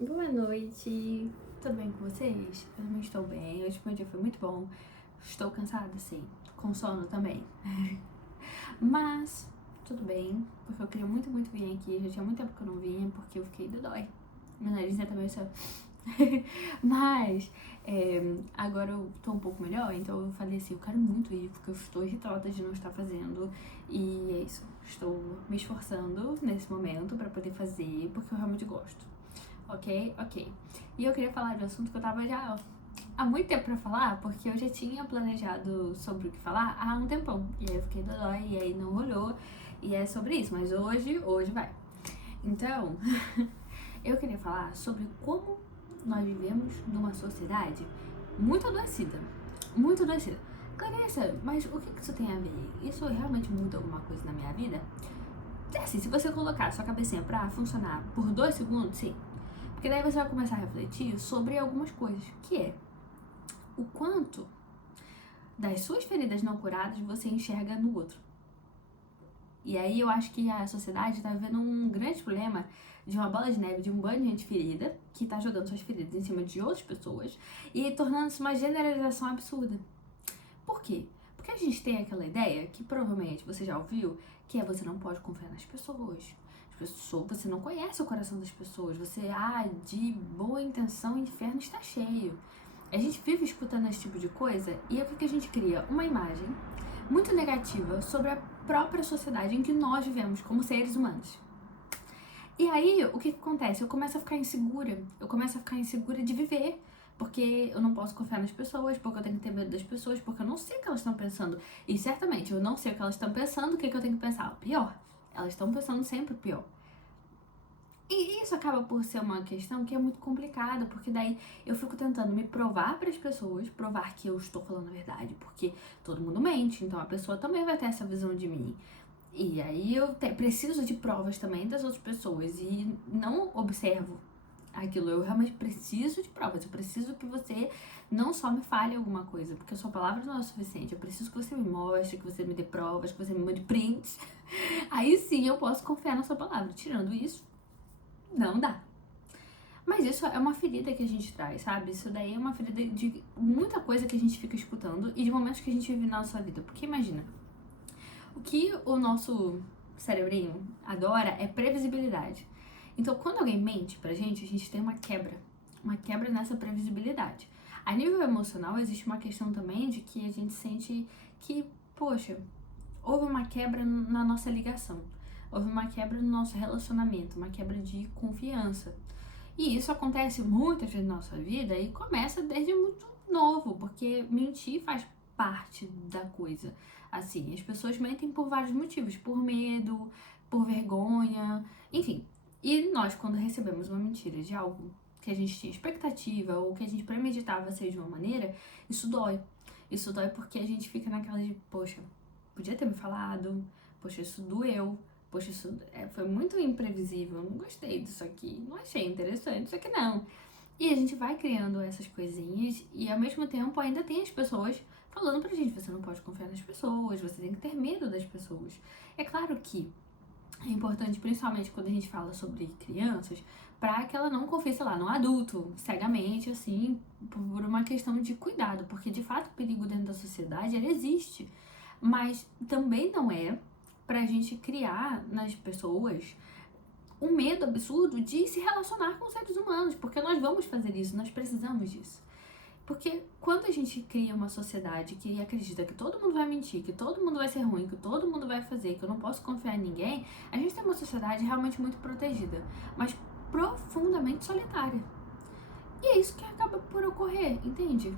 Boa noite, tudo bem com vocês? Eu também estou bem, hoje meu dia foi muito bom. Estou cansada, sim, com sono também. Mas, tudo bem, porque eu queria muito vir aqui. Já tinha muito tempo que eu não vinha, porque eu fiquei dodói. Meu nariz também saiu. Mas, agora eu tô um pouco melhor, então eu falei assim, eu quero muito ir, porque eu estou irritada de não estar fazendo. E é isso, estou me esforçando nesse momento pra poder fazer, porque eu realmente gosto. Ok? Ok. E eu queria falar de um assunto que eu tava já há muito tempo pra falar, porque eu já tinha planejado sobre o que falar há um tempão. E aí eu fiquei dodói, e aí não rolou. E é sobre isso, mas hoje vai. Então, eu queria falar sobre como nós vivemos numa sociedade muito adoecida. Muito adoecida. Clarissa, mas o que isso tem a ver? Isso realmente muda alguma coisa na minha vida? É assim, se você colocar sua cabecinha pra funcionar por 2 segundos, sim. Porque daí você vai começar a refletir sobre algumas coisas, que é o quanto das suas feridas não curadas você enxerga no outro. E aí eu acho que a sociedade tá vivendo um grande problema de uma bola de neve, de um bando de gente ferida, que tá jogando suas feridas em cima de outras pessoas e tornando-se uma generalização absurda. Por quê? Porque a gente tem aquela ideia, que provavelmente você já ouviu, que é você não pode confiar nas pessoas. Você não conhece o coração das pessoas. Você, de boa intenção, o inferno está cheio. A gente vive escutando esse tipo de coisa e o que a gente cria? Uma imagem muito negativa sobre a própria sociedade em que nós vivemos como seres humanos. E aí, o que acontece? Eu começo a ficar insegura. Eu começo a ficar insegura de viver. Porque eu não posso confiar nas pessoas, porque eu tenho que ter medo das pessoas, porque eu não sei o que elas estão pensando. E certamente eu não sei o que elas estão pensando, o que eu tenho que pensar? O pior. Elas estão pensando sempre o pior. E isso acaba por ser uma questão que é muito complicada, porque daí eu fico tentando me provar para as pessoas, provar que eu estou falando a verdade, porque todo mundo mente, então a pessoa também vai ter essa visão de mim. E aí eu preciso de provas também das outras pessoas e não observo aquilo. Eu realmente preciso de provas. Eu preciso que você não só me fale alguma coisa, porque a sua palavra não é o suficiente. Eu preciso que você me mostre, que você me dê provas, que você me mande prints. Aí sim eu posso confiar na sua palavra. Tirando isso, não dá. Mas isso é uma ferida que a gente traz, sabe? Isso daí é uma ferida de muita coisa que a gente fica escutando e de momentos que a gente vive na nossa vida. Porque imagina, o que o nosso cerebrinho adora é previsibilidade. Então, quando alguém mente pra gente, a gente tem uma quebra nessa previsibilidade. A nível emocional, existe uma questão também de que a gente sente que, poxa, houve uma quebra na nossa ligação, houve uma quebra no nosso relacionamento, uma quebra de confiança. E isso acontece muitas vezes na nossa vida e começa desde muito novo, porque mentir faz parte da coisa. Assim, as pessoas mentem por vários motivos, por medo, por vergonha, enfim. E nós, quando recebemos uma mentira de algo que a gente tinha expectativa ou que a gente premeditava ser de uma maneira, isso dói. Isso dói porque a gente fica naquela de, poxa, podia ter me falado, poxa, isso doeu, poxa, isso foi muito imprevisível, não gostei disso aqui, não achei interessante, isso aqui não. E a gente vai criando essas coisinhas e ao mesmo tempo ainda tem as pessoas falando pra gente, você não pode confiar nas pessoas, você tem que ter medo das pessoas. É claro que é importante, principalmente quando a gente fala sobre crianças, para que ela não confie, sei lá, no adulto, cegamente, assim, por uma questão de cuidado, porque de fato o perigo dentro da sociedade, ele existe, mas também não é pra gente criar nas pessoas um medo absurdo de se relacionar com seres humanos, porque nós vamos fazer isso, nós precisamos disso. Porque quando a gente cria uma sociedade que acredita que todo mundo vai mentir, que todo mundo vai ser ruim, que todo mundo vai fazer, que eu não posso confiar em ninguém, a gente tem uma sociedade realmente muito protegida, mas profundamente solitária. E é isso que acaba por ocorrer, entende?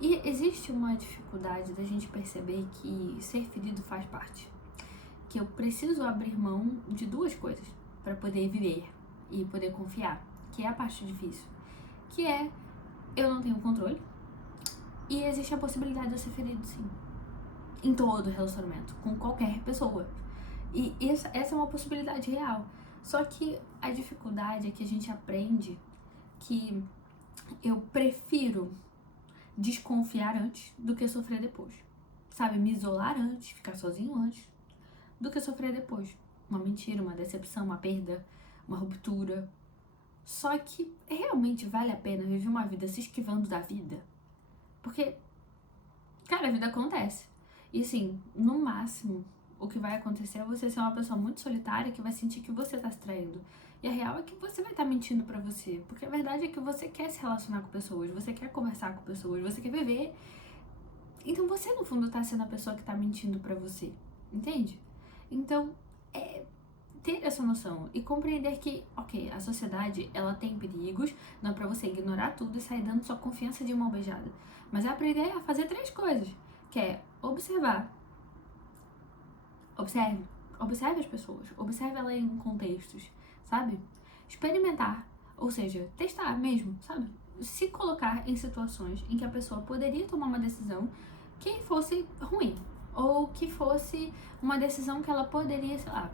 E existe uma dificuldade da gente perceber que ser ferido faz parte. Que eu preciso abrir mão de duas coisas para poder viver e poder confiar, que é a parte difícil, que é eu não tenho controle e existe a possibilidade de eu ser ferido, sim, em todo relacionamento, com qualquer pessoa. E essa é uma possibilidade real. Só que a dificuldade é que a gente aprende que eu prefiro desconfiar antes do que sofrer depois. Sabe, me isolar antes, ficar sozinho antes, do que sofrer depois. Uma mentira, uma decepção, uma perda, uma ruptura. Só que realmente vale a pena viver uma vida se esquivando da vida? Porque, cara, a vida acontece. E assim, no máximo, o que vai acontecer é você ser uma pessoa muito solitária que vai sentir que você tá se traindo. E a real é que você vai estar mentindo pra você. Porque a verdade é que você quer se relacionar com pessoas, você quer conversar com pessoas, você quer viver. Então você, no fundo, tá sendo a pessoa que tá mentindo pra você. Entende? Então, ter essa noção e compreender que, ok, a sociedade, ela tem perigos, não é pra você ignorar tudo e sair dando sua confiança de mão beijada. Mas é aprender a fazer 3 coisas, que é observar. Observe as pessoas, observe ela em contextos, sabe? Experimentar, ou seja, testar mesmo, sabe? Se colocar em situações em que a pessoa poderia tomar uma decisão que fosse ruim, ou que fosse uma decisão que ela poderia, sei lá,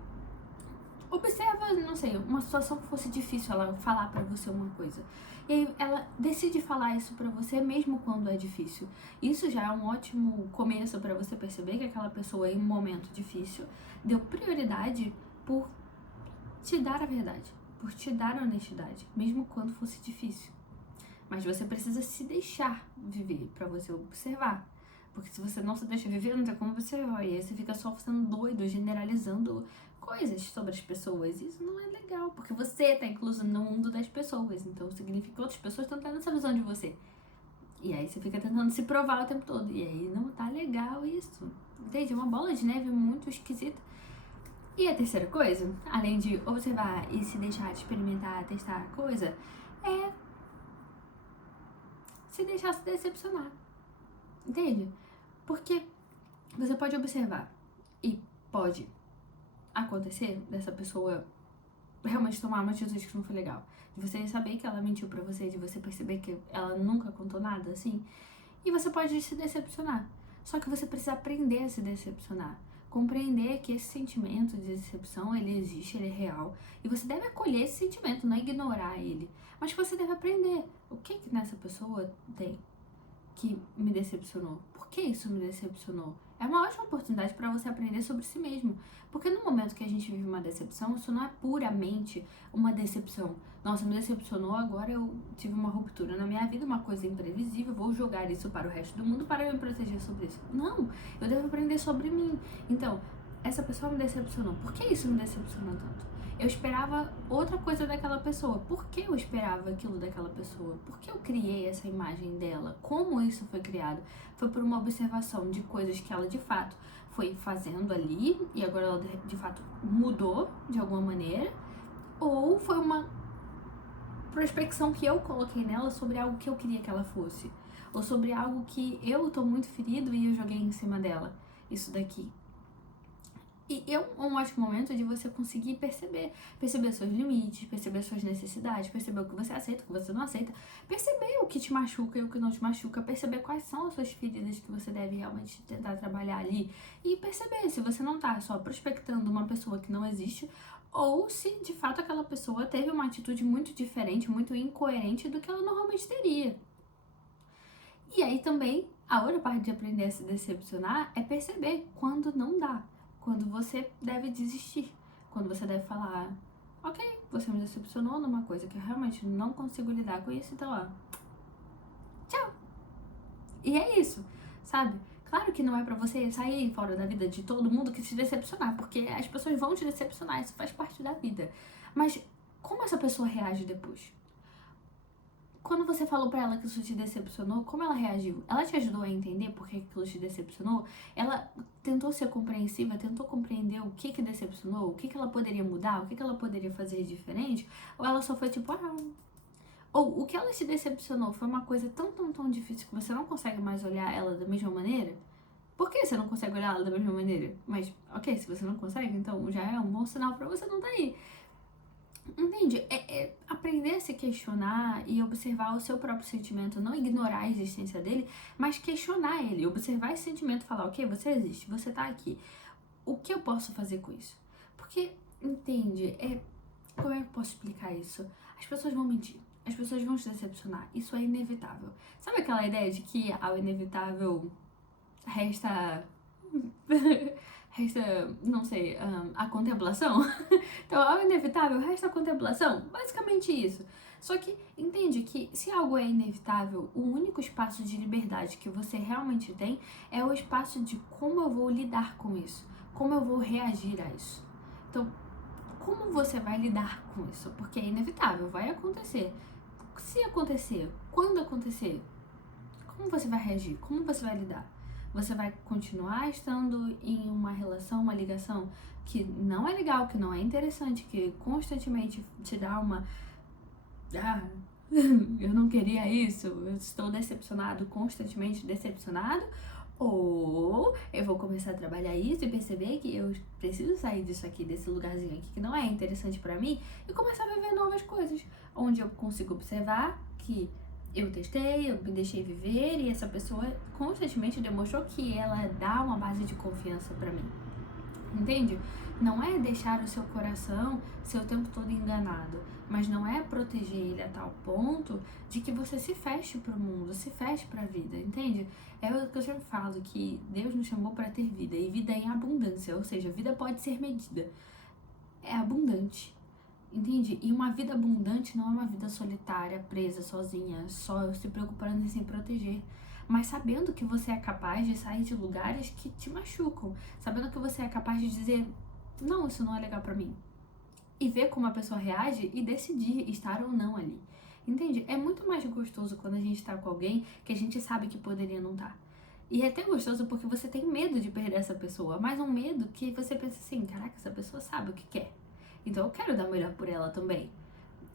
observa, não sei, uma situação que fosse difícil ela falar pra você uma coisa. E aí ela decide falar isso pra você mesmo quando é difícil. Isso já é um ótimo começo pra você perceber que aquela pessoa em um momento difícil deu prioridade por te dar a verdade, por te dar a honestidade, mesmo quando fosse difícil. Mas você precisa se deixar viver pra você observar. Porque se você não se deixa viver, não tem como você vai. E aí você fica só sendo doido, generalizando coisas sobre as pessoas. Isso não é legal, porque você tá incluso no mundo das pessoas. Então significa que outras pessoas estão tendo essa visão de você. E aí você fica tentando se provar o tempo todo. E aí não tá legal isso. Entende? É uma bola de neve muito esquisita. E a terceira coisa, além de observar e se deixar experimentar, testar a coisa, é se deixar se decepcionar. Entende? Porque você pode observar e pode acontecer dessa pessoa realmente tomar uma atitude que não foi legal. De você saber que ela mentiu pra você, de você perceber que ela nunca contou nada, assim. E você pode se decepcionar. Só que você precisa aprender a se decepcionar. Compreender que esse sentimento de decepção, ele existe, ele é real. E você deve acolher esse sentimento, não ignorar ele. Mas que você deve aprender o que nessa pessoa tem que me decepcionou. Por que isso me decepcionou? É uma ótima oportunidade para você aprender sobre si mesmo. Porque no momento que a gente vive uma decepção, isso não é puramente uma decepção. Nossa, me decepcionou, agora eu tive uma ruptura na minha vida, uma coisa imprevisível, vou jogar isso para o resto do mundo para eu me proteger sobre isso. Não, eu devo aprender sobre mim. Então, essa pessoa me decepcionou. Por que isso me decepcionou tanto? Eu esperava outra coisa daquela pessoa. Por que eu esperava aquilo daquela pessoa? Por que eu criei essa imagem dela? Como isso foi criado? Foi por uma observação de coisas que ela de fato foi fazendo ali e agora ela de fato mudou de alguma maneira? Ou foi uma prospecção que eu coloquei nela sobre algo que eu queria que ela fosse? Ou sobre algo que eu tô muito ferido e eu joguei em cima dela? Isso daqui. E é um ótimo momento de você conseguir perceber seus limites, perceber suas necessidades, perceber o que você aceita, o que você não aceita, perceber o que te machuca e o que não te machuca, perceber quais são as suas feridas que você deve realmente tentar trabalhar ali e perceber se você não tá só prospectando uma pessoa que não existe ou se de fato aquela pessoa teve uma atitude muito diferente, muito incoerente do que ela normalmente teria. E aí também, a outra parte de aprender a se decepcionar é perceber quando não dá. Quando você deve desistir. Quando você deve falar, ok, você me decepcionou numa coisa que eu realmente não consigo lidar com isso, então ó, tchau. E é isso, sabe? Claro que não é pra você sair fora da vida de todo mundo que se decepcionar, porque as pessoas vão te decepcionar, isso faz parte da vida. Mas como essa pessoa reage depois? Quando você falou pra ela que isso te decepcionou, como ela reagiu? Ela te ajudou a entender por que aquilo te decepcionou? Ela tentou ser compreensiva, tentou compreender o que decepcionou, o que ela poderia mudar, o que ela poderia fazer diferente? Ou ela só foi tipo, ah... Ou o que ela te decepcionou foi uma coisa tão difícil que você não consegue mais olhar ela da mesma maneira? Por que você não consegue olhar ela da mesma maneira? Mas, ok, se você não consegue, então já é um bom sinal pra você não estar aí. Entende? É aprender a se questionar e observar o seu próprio sentimento, não ignorar a existência dele, mas questionar ele, observar esse sentimento e falar, ok, você existe, você tá aqui. O que eu posso fazer com isso? Porque, entende, como é que eu posso explicar isso? As pessoas vão mentir, as pessoas vão te decepcionar, isso é inevitável. Sabe aquela ideia de que ao inevitável resta... resta, não sei, a contemplação. Então, ao inevitável, resta a contemplação. Basicamente isso. Só que entende que se algo é inevitável, o único espaço de liberdade que você realmente tem é o espaço de como eu vou lidar com isso, como eu vou reagir a isso. Então, como você vai lidar com isso? Porque é inevitável, vai acontecer. Se acontecer, quando acontecer, como você vai reagir? Como você vai lidar? Você vai continuar estando em uma relação, uma ligação que não é legal, que não é interessante, que constantemente te dá uma ah, eu não queria isso, eu estou decepcionado, constantemente decepcionado, ou eu vou começar a trabalhar isso e perceber que eu preciso sair disso aqui, desse lugarzinho aqui que não é interessante pra mim, e começar a viver novas coisas, onde eu consigo observar que eu testei, eu me deixei viver e essa pessoa constantemente demonstrou que ela dá uma base de confiança pra mim. Entende? Não é deixar o seu coração ser o tempo todo enganado, mas não é proteger ele a tal ponto de que você se feche para o mundo, se feche para a vida, entende? É o que eu sempre falo, que Deus nos chamou para ter vida, e vida em abundância, ou seja, vida pode ser medida, é abundante, entende? E uma vida abundante não é uma vida solitária, presa, sozinha, só se preocupando em se proteger, mas sabendo que você é capaz de sair de lugares que te machucam, sabendo que você é capaz de dizer, não, isso não é legal pra mim, e ver como a pessoa reage e decidir estar ou não ali. Entende? É muito mais gostoso quando a gente tá com alguém que a gente sabe que poderia não estar. E é até gostoso porque você tem medo de perder essa pessoa, mas um medo que você pensa assim, caraca, essa pessoa sabe o que quer. Então eu quero dar o melhor por ela também.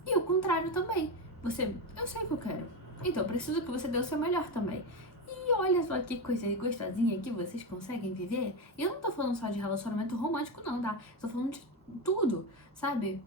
E o contrário também. Eu sei o que eu quero. Então eu preciso que você dê o seu melhor também. E olha só que coisa gostosinha que vocês conseguem viver. E eu não tô falando só de relacionamento romântico, não, tá? Tô falando de tudo, sabe?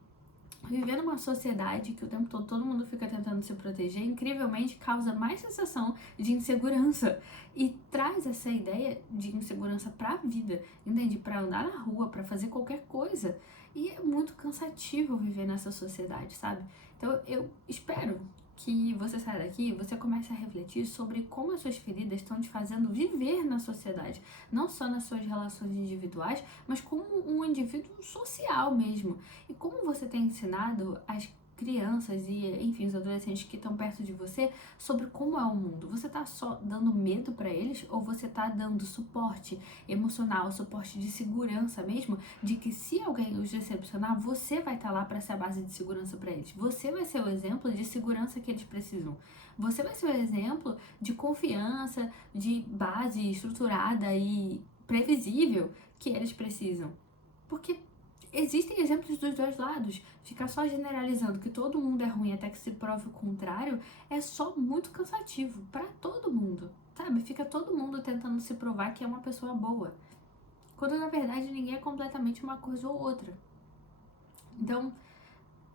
Viver numa sociedade que o tempo todo mundo fica tentando se proteger, incrivelmente causa mais sensação de insegurança e traz essa ideia de insegurança pra vida, entende? Pra andar na rua, pra fazer qualquer coisa. E é muito cansativo viver nessa sociedade, sabe? Então eu espero que você saia daqui e você comece a refletir sobre como as suas feridas estão te fazendo viver na sociedade, não só nas suas relações individuais, mas como um indivíduo social mesmo. E como você tem ensinado as crianças e, enfim, os adolescentes que estão perto de você sobre como é o mundo? Você tá só dando medo para eles ou você tá dando suporte emocional, suporte de segurança mesmo, de que se alguém os decepcionar, você vai estar lá para ser a base de segurança para eles. Você vai ser o exemplo de segurança que eles precisam. Você vai ser o exemplo de confiança, de base estruturada e previsível que eles precisam. Porque existem exemplos dos dois lados. Ficar só generalizando que todo mundo é ruim até que se prove o contrário é só muito cansativo para todo mundo, sabe? Fica todo mundo tentando se provar que é uma pessoa boa, quando na verdade ninguém é completamente uma coisa ou outra. Então,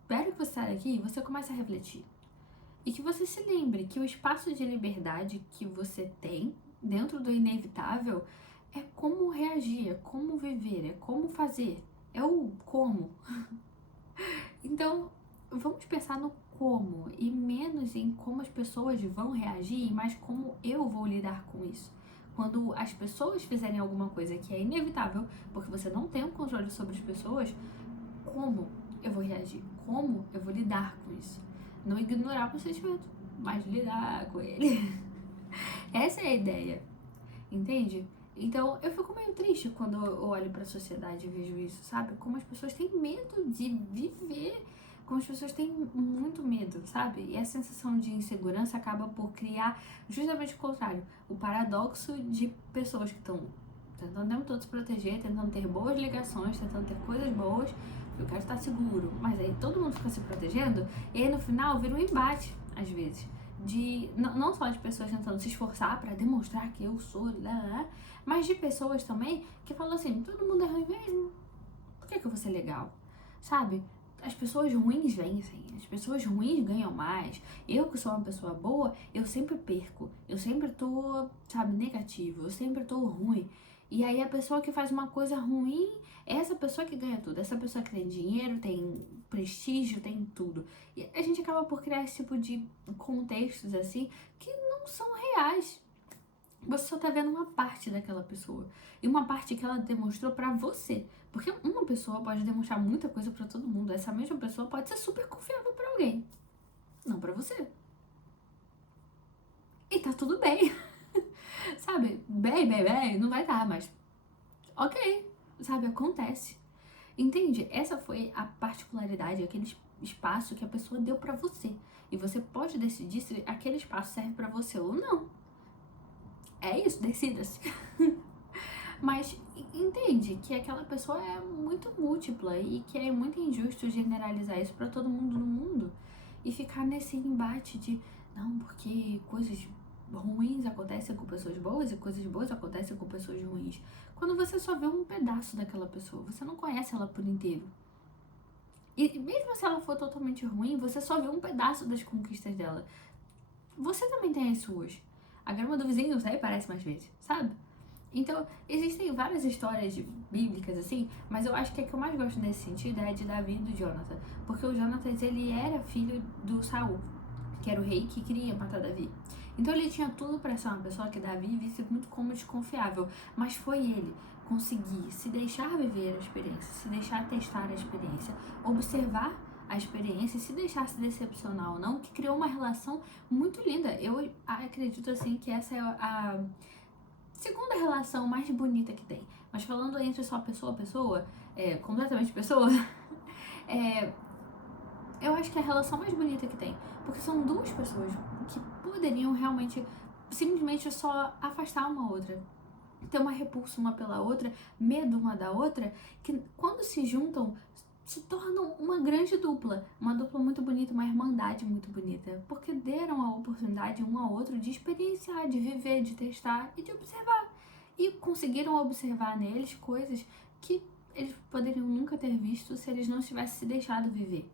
espero que você saia daqui e você comece a refletir. E que você se lembre que o espaço de liberdade que você tem dentro do inevitável é como reagir, é como viver, é como fazer, é o como. Então, vamos pensar no como e menos em como as pessoas vão reagir, mas como eu vou lidar com isso. Quando as pessoas fizerem alguma coisa que é inevitável, porque você não tem o controle sobre as pessoas, como eu vou reagir? Como eu vou lidar com isso? Não ignorar o sentimento, mas lidar com ele. Essa é a ideia, entende? Então eu fico meio triste quando eu olho pra sociedade e vejo isso, sabe? Como as pessoas têm medo de viver, como as pessoas têm muito medo, sabe? E essa sensação de insegurança acaba por criar justamente o contrário, o paradoxo de pessoas que estão tentando o tempo todo se proteger, tentando ter boas ligações, tentando ter coisas boas, eu quero estar seguro, mas aí todo mundo fica se protegendo e aí no final vira um embate, às vezes. Não só de pessoas tentando se esforçar para demonstrar que eu sou, mas de pessoas também que falam assim, todo mundo é ruim mesmo, por que eu vou ser legal? Sabe? As pessoas ruins vencem, as pessoas ruins ganham mais. Eu que sou uma pessoa boa, eu sempre perco, eu sempre tô, sabe, negativo, eu sempre tô ruim. E aí a pessoa que faz uma coisa ruim é essa pessoa que ganha tudo, essa pessoa que tem dinheiro, tem prestígio, tem tudo. E a gente acaba por criar esse tipo de contextos assim que não são reais. Você só tá vendo uma parte daquela pessoa. E uma parte que ela demonstrou pra você. Porque uma pessoa pode demonstrar muita coisa pra todo mundo. Essa mesma pessoa pode ser super confiável pra alguém. Não pra você. E tá tudo bem. Sabe? Bem, não vai dar, mas ok. Sabe? Acontece. Entende? Essa foi a particularidade, aquele espaço que a pessoa deu pra você. E você pode decidir se aquele espaço serve pra você ou não. É isso, decida-se. Mas entende que aquela pessoa é muito múltipla e que é muito injusto generalizar isso pra todo mundo no mundo e ficar nesse embate de não, porque coisas ruins acontecem com pessoas boas e coisas boas acontecem com pessoas ruins. Quando você só vê um pedaço daquela pessoa, você não conhece ela por inteiro. E mesmo se ela for totalmente ruim, você só vê um pedaço das conquistas dela. Você também tem as suas. A grama do vizinho sai e parece mais verde, sabe? Então, existem várias histórias bíblicas assim, mas eu acho que a que eu mais gosto nesse sentido é a de Davi e do Jonathan. Porque o Jonathan, ele era filho do Saul, que era o rei que queria matar Davi. Então ele tinha tudo para ser uma pessoa que Davi visse muito como desconfiável, mas foi ele conseguir se deixar viver a experiência, se deixar testar a experiência, observar a experiência e se deixar se decepcionar ou não, que criou uma relação muito linda. Eu acredito assim que essa é a segunda relação mais bonita que tem. Mas falando entre só pessoa a pessoa, completamente pessoa, é, eu acho que é a relação mais bonita que tem. Porque são duas pessoas que poderiam realmente simplesmente só afastar uma outra. Ter uma repulsa uma pela outra, medo uma da outra, que quando se juntam se tornam uma grande dupla. Uma dupla muito bonita, uma irmandade muito bonita. Porque deram a oportunidade um ao outro de experienciar, de viver, de testar e de observar. E conseguiram observar neles coisas que eles poderiam nunca ter visto se eles não tivessem se deixado viver.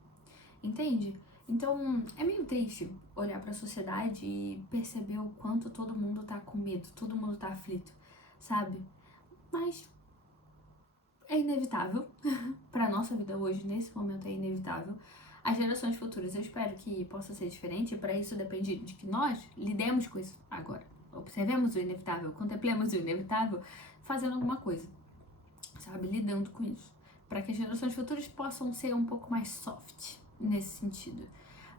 Entende? Então, é meio triste olhar para a sociedade e perceber o quanto todo mundo tá com medo, todo mundo tá aflito, sabe? Mas é inevitável. Para nossa vida hoje, nesse momento, é inevitável. As gerações futuras, eu espero que possa ser diferente, e para isso depende de que nós lidemos com isso agora. Observemos o inevitável, contemplemos o inevitável, fazendo alguma coisa, sabe? Lidando com isso. Para que as gerações futuras possam ser um pouco mais soft nesse sentido.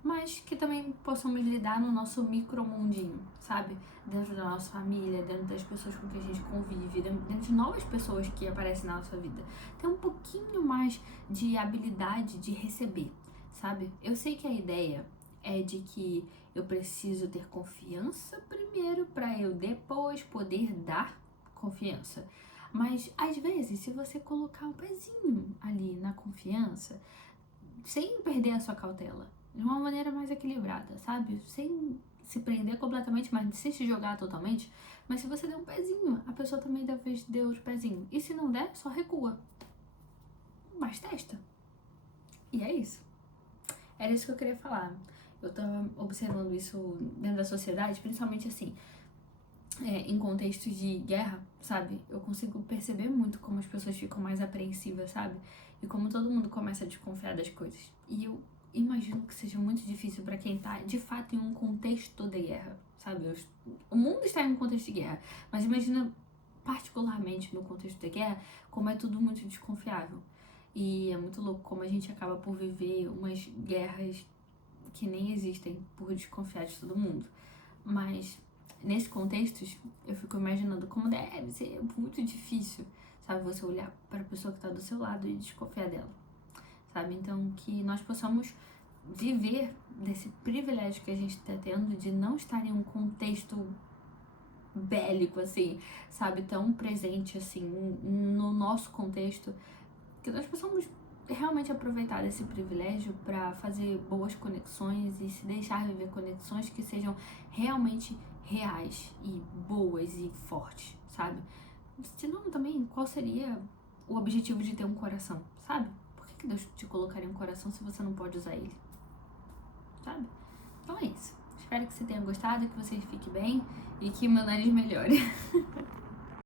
Mas que também possamos lidar no nosso micromundinho, sabe? Dentro da nossa família, dentro das pessoas com que a gente convive, dentro de novas pessoas que aparecem na nossa vida. Ter um pouquinho mais de habilidade de receber, sabe? Eu sei que a ideia é de que eu preciso ter confiança primeiro para eu depois poder dar confiança. Mas às vezes, se você colocar um pezinho ali na confiança, sem perder a sua cautela, de uma maneira mais equilibrada, sabe? Sem se prender completamente, mas sem se jogar totalmente. Mas se você der um pezinho, a pessoa também talvez dê outro pezinho. E se não der, só recua. Mas testa. E é isso. Era isso que eu queria falar. Eu tava observando isso dentro da sociedade, principalmente assim, em contextos de guerra, sabe? Eu consigo perceber muito como as pessoas ficam mais apreensivas, sabe? E como todo mundo começa a desconfiar das coisas. E eu imagino que seja muito difícil para quem tá, de fato, em um contexto de guerra, sabe? O mundo está em um contexto de guerra, mas imagina particularmente no contexto de guerra, como é tudo muito desconfiável. E é muito louco como a gente acaba por viver umas guerras que nem existem por desconfiar de todo mundo. Mas nesse contexto, eu fico imaginando como deve ser muito difícil, sabe? Você olhar para a pessoa que está do seu lado e desconfiar dela, sabe? Então, que nós possamos viver desse privilégio que a gente está tendo de não estar em um contexto bélico, assim, sabe? Tão presente, assim, no nosso contexto, que nós possamos realmente aproveitar desse privilégio para fazer boas conexões e se deixar viver conexões que sejam realmente reais e boas e fortes, sabe? Senão também, qual seria o objetivo de ter um coração, sabe? Por que Deus te colocaria um coração se você não pode usar ele, sabe? Então é isso. Espero que você tenha gostado, que você fique bem e que meu nariz melhore.